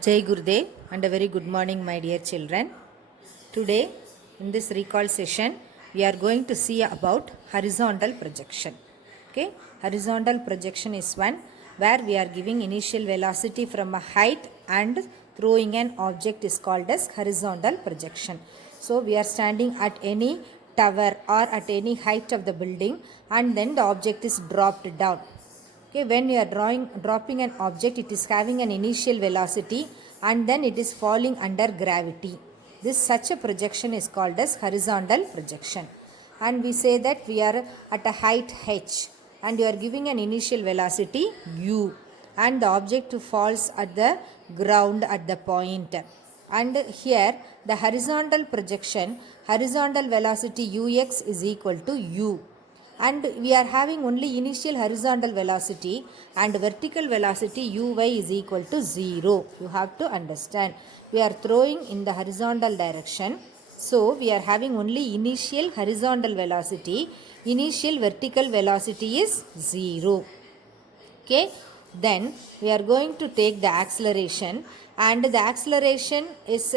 Jai Gurudev and a very good morning, my dear children. Today, in this recall session, we are going to see about horizontal projection. Okay, horizontal projection is one where we are giving initial velocity from a height and throwing an object is called as horizontal projection. So, we are standing at any tower or at any height of the building and then the object is dropped down. Okay, when you are dropping an object, it is having an initial velocity and then it is falling under gravity. This such a projection is called as horizontal projection. And we say that we are at a height h and you are giving an initial velocity u and the object falls at the ground at the point. And here the horizontal projection, horizontal velocity ux is equal to u, and we are having only initial horizontal velocity and vertical velocity uy is equal to 0. You have to understand, we are throwing in the horizontal direction, so we are having only initial horizontal velocity, initial vertical velocity is 0. Okay, then we are going to take the acceleration, and the acceleration is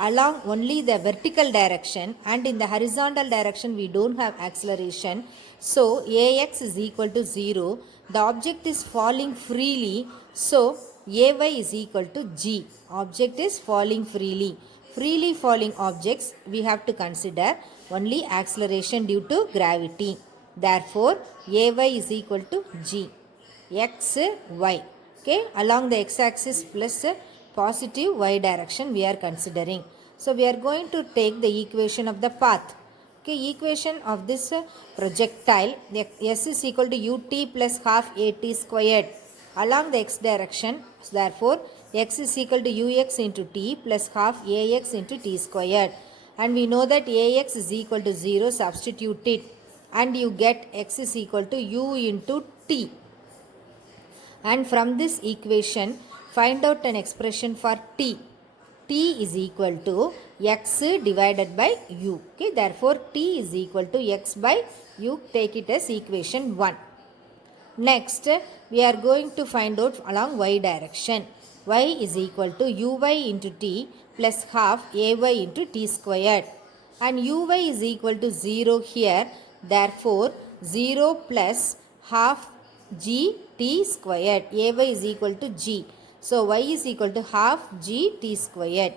along only the vertical direction, and in the horizontal direction we don't have acceleration. So ax is equal to 0. The object is falling freely, so ay is equal to g. Object is falling freely. Freely falling objects we have to consider only acceleration due to gravity. Therefore ay is equal to g x y. Okay, along the x axis plus positive y direction we are considering. So we are going to take the equation of the path. Okay, equation of this projectile, s is equal to ut plus half at squared along the x direction. Therefore x is equal to ux into t plus half ax into t squared, and we know that ax is equal to 0. Substitute it and you get x is equal to u into t. And from this equation find out an expression for t. T is equal to x divided by u. Okay, therefore t is equal to x by u. Take it as equation 1. Next we are going to find out along y direction. Y is equal to uy into t plus half ay into t squared, and uy is equal to 0 here. Therefore 0 plus half g t squared. Ay is equal to g. So y is equal to half g t squared.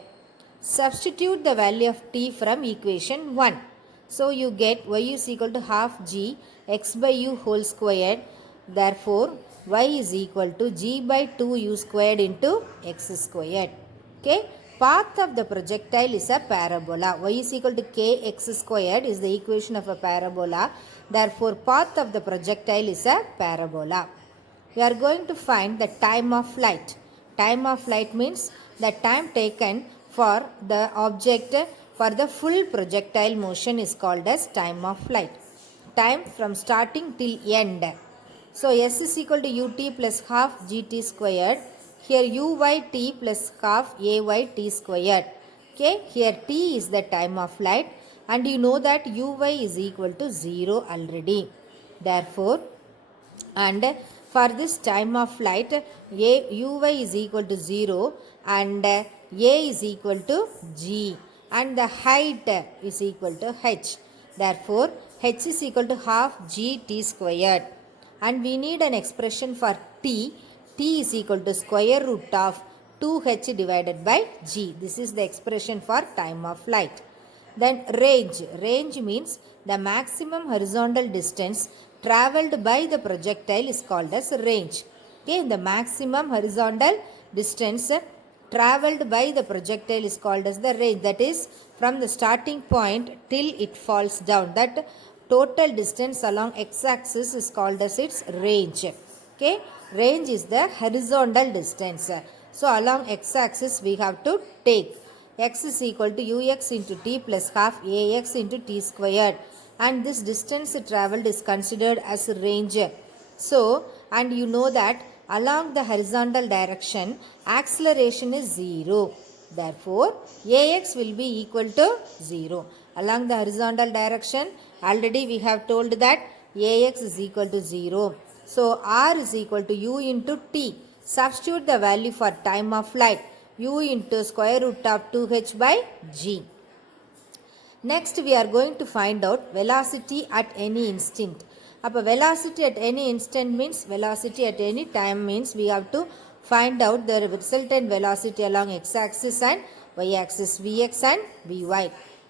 Substitute the value of t from equation 1. So you get y is equal to half g x by u whole squared. Therefore y is equal to g by 2u squared into x squared. Okay, path of the projectile is a parabola. Y is equal to kx squared is the equation of a parabola. Therefore path of the projectile is a parabola. We are going to find the time of flight. Time of flight means the time taken for the object for the full projectile motion is called as time of flight. Time from starting till end. So s is equal to ut plus half gt squared. Here uyt plus half ayt squared. Okay, here t is the time of flight, and you know that uy is equal to 0 already. Therefore, and for this time of flight uy is equal to 0 and a is equal to g, and the height is equal to h. Therefore h is equal to half g t squared, and we need an expression for t. T is equal to square root of 2h divided by g. This is the expression for time of flight. Then range. Range means the maximum horizontal distance traveled by the projectile is called as range. Okay, the maximum horizontal distance traveled by the projectile is called as the range. That is from the starting point till it falls down. That total distance along x-axis is called as its range. Okay, range is the horizontal distance. So along x-axis we have to take x is equal to ux into t plus half ax into t squared, and this distance traveled is considered as range. So, and you know that along the horizontal direction acceleration is 0. Therefore ax will be equal to 0. Along the horizontal direction already we have told that ax is equal to 0. So r is equal to u into t. Substitute the value for time of flight, u into square root of 2h by g. Next we are going to find out velocity at any instant. அப்போ velocity at any instant means velocity at any time means we have to find out the resultant velocity along x-axis and y-axis, vx and vy.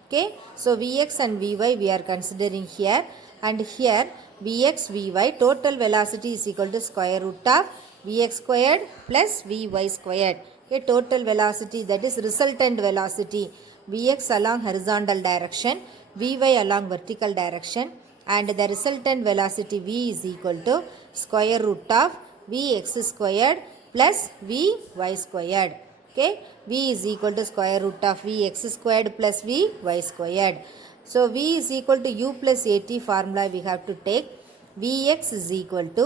Okay, so vx and vy we are considering here, and here vx vy total velocity is equal to square root of vx squared plus vy squared. Okay, total velocity, that is resultant velocity, vx along horizontal direction, vy along vertical direction, and the resultant velocity v is equal to square root of vx squared plus vy squared. Okay, v is equal to square root of vx squared plus vy squared. So v is equal to u plus at formula we have to take. Vx is equal to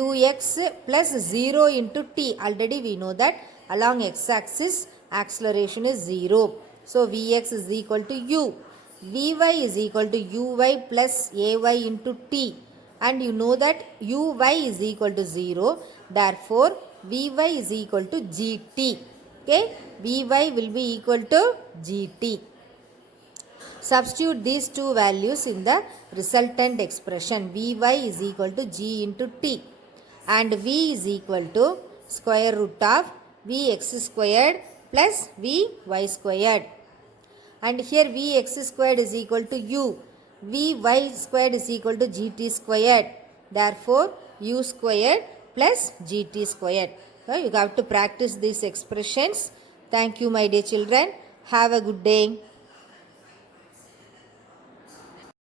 ux plus 0 into t. Already we know that along x-axis acceleration is 0. So Vx is equal to u. Vy is equal to uy plus ay into t. And you know that uy is equal to 0. Therefore, Vy is equal to gt. Okay, Vy will be equal to gt. Substitute these two values in the resultant expression. Vy is equal to g into t. And v is equal to square root of vx squared plus vy squared. And here vx squared is equal to u. Vy squared is equal to gt squared. Therefore, u squared plus gt squared. So, you have to practice these expressions. Thank you, my dear children. Have a good day.